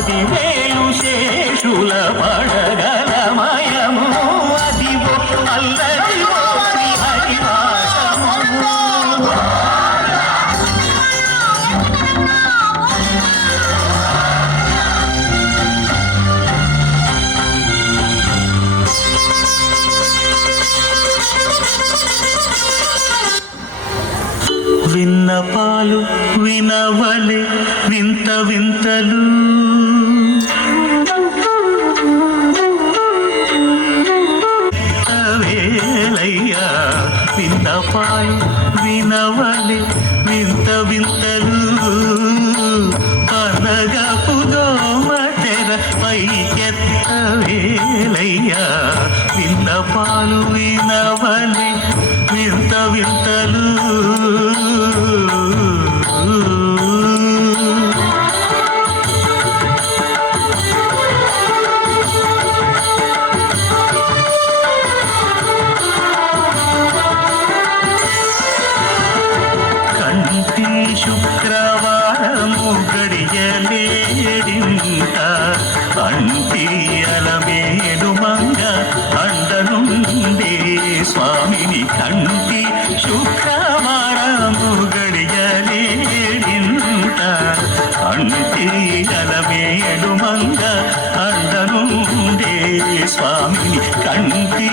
పదివేలు శేషుల పడగలమయము అదివో అల్లదివో శ్రీ హరివాసము. విన్నపాలు వినవలే వింత వింతలు వేలయ్యా విన్నపాలు వినవలే వింత వింతలు పనగపు దోమ తెర పైకెత్త వేలయ్యా విన్నపాలు వినవలే వింత వింతలు. కంటి శుక్రవారము గడియలేడింత అంటి అలమేలు మంగ అండనుండే స్వామిని కంటి శుక్రవారము గడియలేడింత అంటి అలమేలు మంగ అండనుండే స్వామిని కంటి.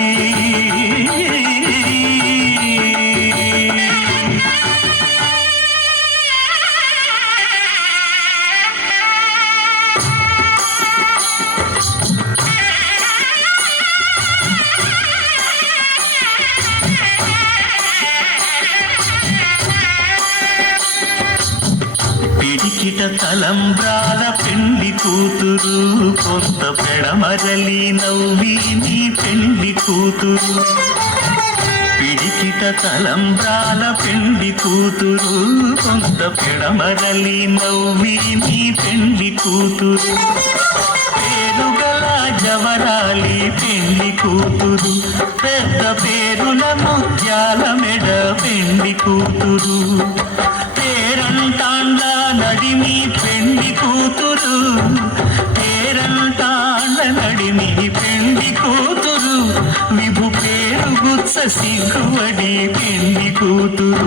పిడికిట తలంబ్రాల పెండ్లి కూతురు కొంత పెడమరలి నవ్వి నీ పెండ్లి కూతురు. పిడికిట తలంబ్రాల పెండ్లి కూతురు కొంత పెడమరలి నవ్వి నీ పెండ్లి కూతురు. పేరుగల జవరాలి పెండ్లి కూతురు పెద్ద పేరుల ముత్యాల మెడ పెండ్లి కూతురు. పేరంటాండ్ల నడిమి పెండ్లి కూతురు పేరంటాండ్ల నడిమి పెండ్లి కూతురు. విభు పేరు గుత్స సిగ్గువడి పెండ్లి కూతురు.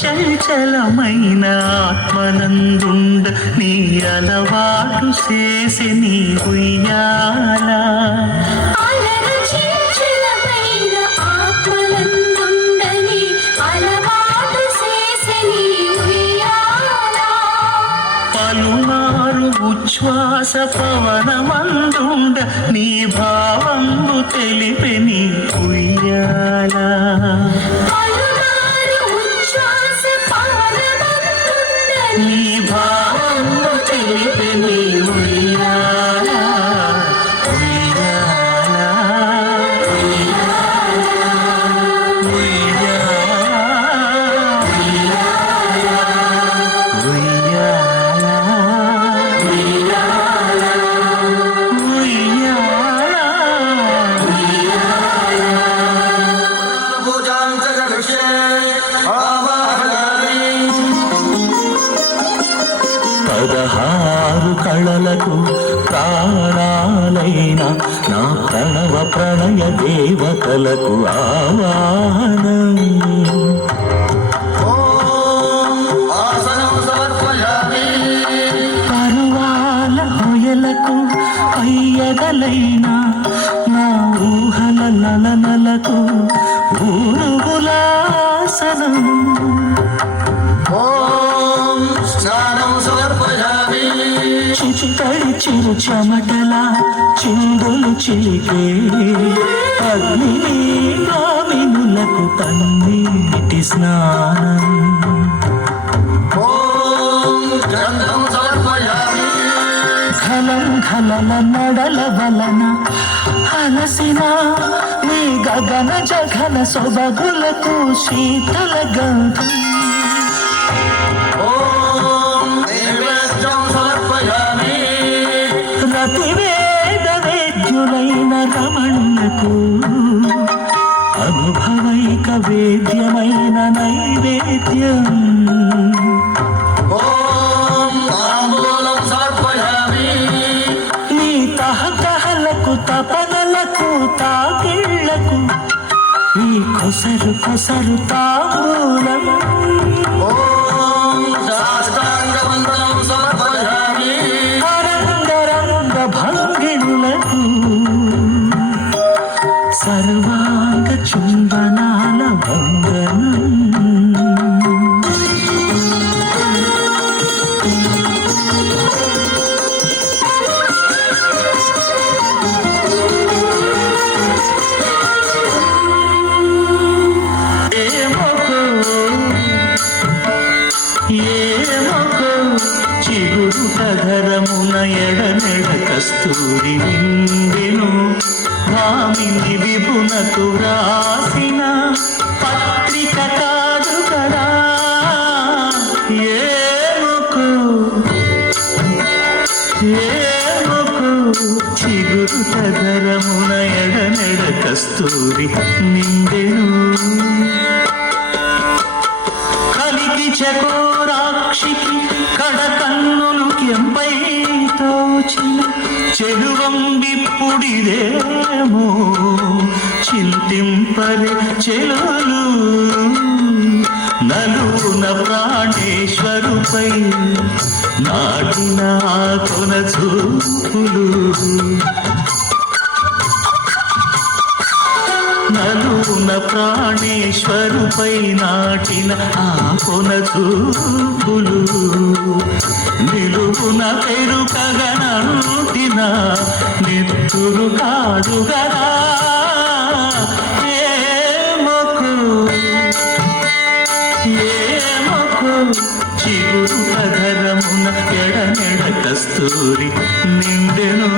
చంచలమైన ఆత్మనందుండ నీ అలవాటు చేసి నీ ఉయ్యాల. పలుమారు ఉచ్ఛ్వాస పవనమందుండ నీ భావంబు తెలిపి నీ ఉయ్యాల. నీ భావంబు తెలిపి నీ ఉయ్యాల ఉయ్యాల ఉయ్యాల పదహారు కళలకు ప్రాణాలైన నా ప్రణవ ప్రణయ దేవతలకు ఆవాహనం. పరువాల హొయలకు అయ్యగలైన నా ఊహల లలనలకు ఊరుగులాసనం. చిత్త తడి చిరు చెమటలా చిందులు చిలికే అగ్ని గామినులకు పన్నీటి స్నానం. ఘలం ఘలల నడల వలన అలసిన నీ గగన జఘన సొబగులకు శీతల గంధం. రతివేద వేద్యులైన రమణులకు అనుభవైక వేద్యమైన నైవేద్యం. నీ తహతహలకు తపనలకు తాకిళ్లకు ఈ కొసరు కొసరు తాంబూలం. అరంగరంగ భంగిణులకు సర్వాంగ చుంబనాల వందనం. ఏమకో చిగురుట ధరమున ఎడనెడ కస్తూరి నిండెను భామిని విభునకు రాసిన పత్రిక కాదు కదా. ఏమకో చిగురుట ధరమున ఎడనెడ కస్తూరి నిండెను కలికి చకోరాక్షికి కడకన్నులు కెంపై తోచిన చెలువంబిప్పుడిదేమో చింతింపరి చెలులు. నలున ప్రాణేశ్వరుపై నాటిన కొన చూపులు. నలున ప్రాణేశ్వరుపై నాటిన ఆ కొన చూపులు. నిలువున పెరుకగనంటిన నెత్తురు కాదు గదా. ఏమకు చిగురు ధరమున ఎడనెడ కస్తూరి నిండెను.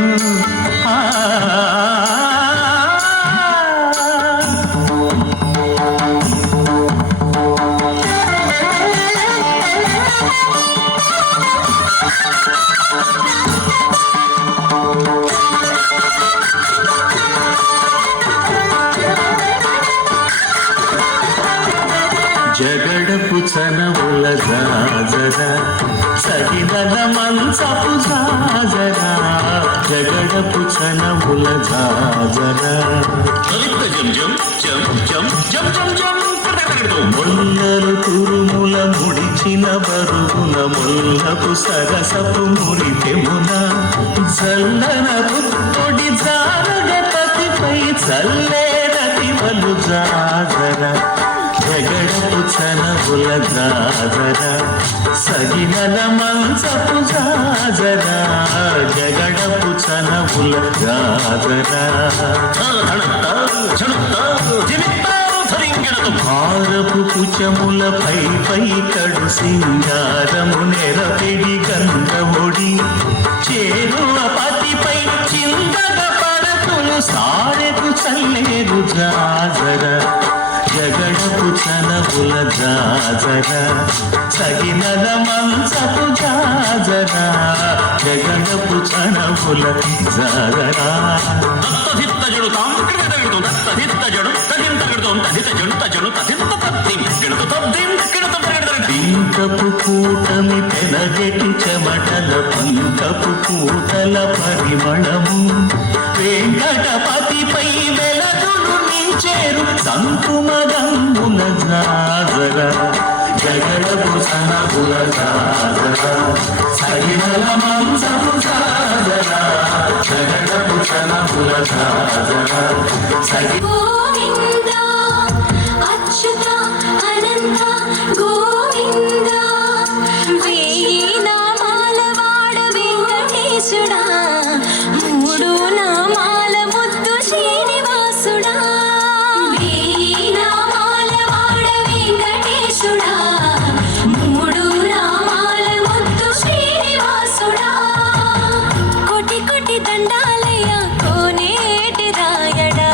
జగడపు చనవుల జాజర సగినల మంచపు జాజర. జగడపు చనవుల జాజర మొల్లలు తురుముల ముడిచిన బరుగున మొల్లపు సరసపు మురితెమున జల్లన పుత్తొడి జారగపతిపై చల్లేరతివలు జాజర. జగడపు చనవుల జాజర సగినల మంచపు జాజర. జగడపు చనవుల జాజర భారపు కుచముల పై పై కడు సింగారము నెరపెడి గంధముడి చేరువ పతిపై చిందగ పడతులు సారెకు చల్లేరు జాజర. జగడపు చనవుల జాజర సగినల మంచపు జాజర. జగడపు చనవుల జాజర పింకపు కూటమి పెనగెటి చెమటల పంకపు కూటల పరిమళము. వెంకటపతిపై వెలదులు నించేరు సంకుమగంబుల జాజర. జగడపు చనవుల జాజర సగినల మంచపు జాజర. జగడపు చనవుల జాజర సగి. గోవింద అచ్యుత అనంత గోవింద వేయి నామాల వాడ వెంకటేశుడా. దండాలయ్యా కోనేటి రాయడా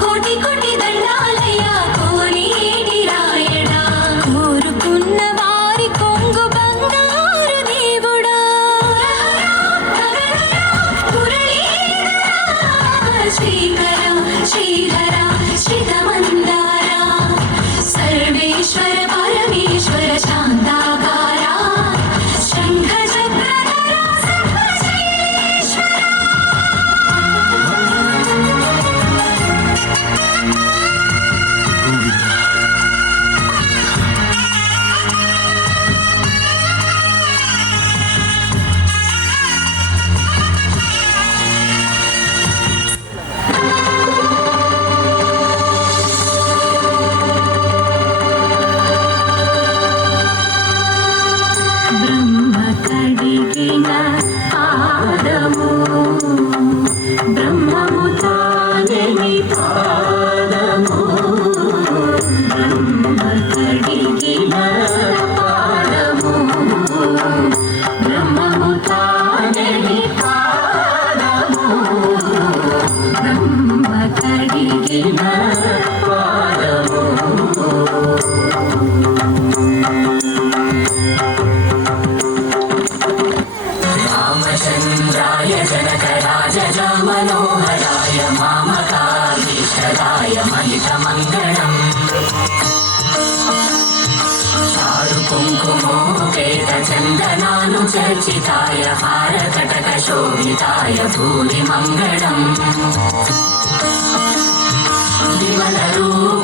కోటి కోటి దండాలయ్యా కోనేటి రాయడా కోరుకున్న వారి కొంగు బంగారు దేవుడా శ్రీకర శ్రీహర శ్రీతమందార సర్వేశ్వర పరమేశ్వర శాంతాకార శంఖ చక్రధర సర్వశ్రేష్ఠ బ్రహ్మ కడిగిన పాదము బ్రహ్మము తానని పాదము బ్రహ్మ కడిగిన పాదము బ్రహ్మము తానని పాదము బ్రహ్మ కడిగిన పాదము రామచంద్రాయ జనకరాజ మనోహరాయ మామకాధీశ్వరాయ మహితమంగళం చారు కుంకుమోపేత చందనాను చర్చితాయ హారకటక శోభితాయ భూరి మంగళం విమల రూప